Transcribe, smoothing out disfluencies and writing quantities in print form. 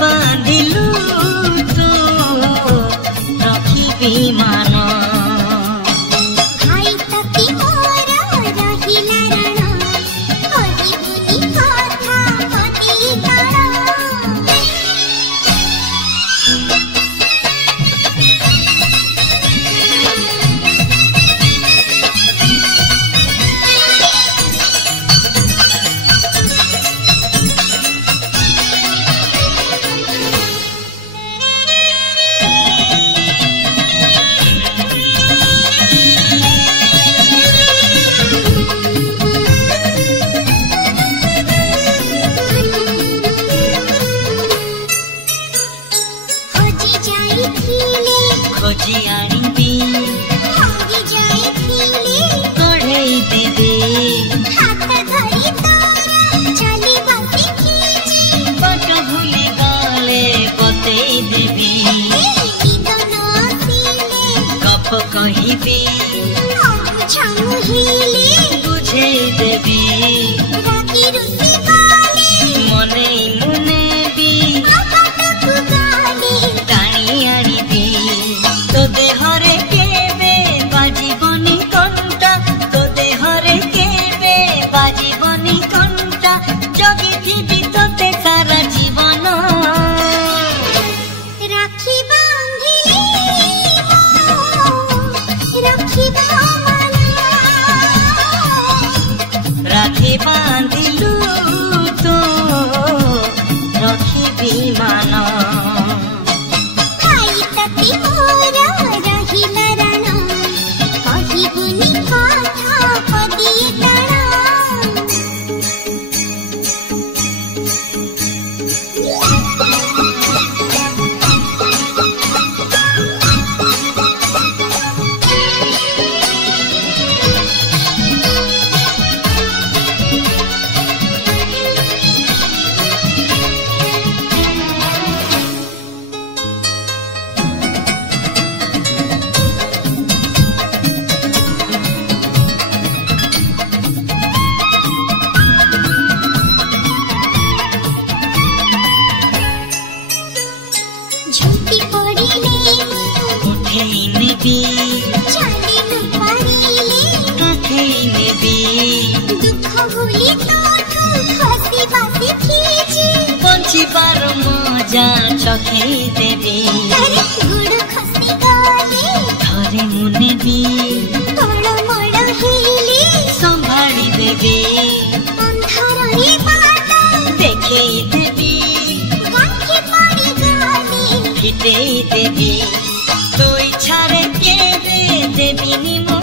बांधिलु तो रखिबी मान भाई तती मोर रहिला रण कहिबुनी कथा पति तारा खोजी आनिबी भागी जाए थीले कढ़ई देबे हाथ धरी तोरा चली बसी खींची बट भूली गले बतेई देबी निदन आसीले गप कहिबी छाऊ हिले बुझेई देबी राती रुसी गाले मने मुने भी आपटकु गाले टाणी आनिबी तो देहरे केबे बाजीबनी कंटा तो देहरे केबे बाजीबनी कंटा जगिथिबी तोते सारा जीवन राखी बांधिले राखी बामना राखी बांधिलु तो रखिबी मान भाई तती मोर रहिला रण कहिबुनी कथा पति तारा झुटी पड़िले उठेई नेबी चली न पारिले काखेई नेबी दुख भूली तोठू खसी बासी खींची बंचिबार मजा चखेई देबी अरे गुड़ खसी गाले थरे मुने भी तोड़ मोड़ हिले संभाड़ी देबी अंधारे बाटा देखेई देबी गांठी पड़ी गाले फिटेई देबी तो इच्छारे केबे देबी निमो